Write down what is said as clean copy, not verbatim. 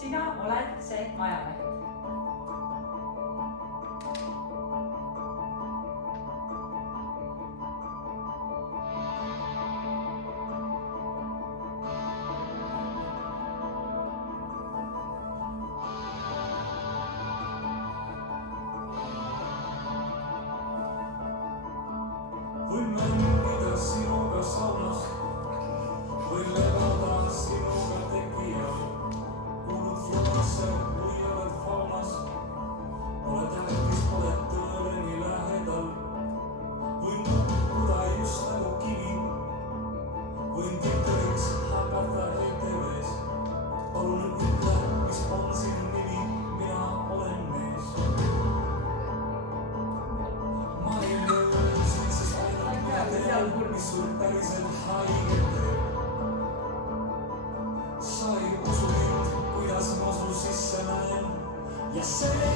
sina oled see ajaleht. Võin mängida sinuga saunas, võin levada sinuga teki all. Kuulud florasse või oled faunas, pole tähtis, pole tõele nii lähedal. Võin nukkuda just nagu kivi, võin Twitteriks hakata ETV-s. Palun ütle, mis on sinu nimi, mina olen mees. Ma ei löö siis ainult mis sul päriselt haiget teeb. Sa ei usu mind, kuidas ma sul sisse näen ja see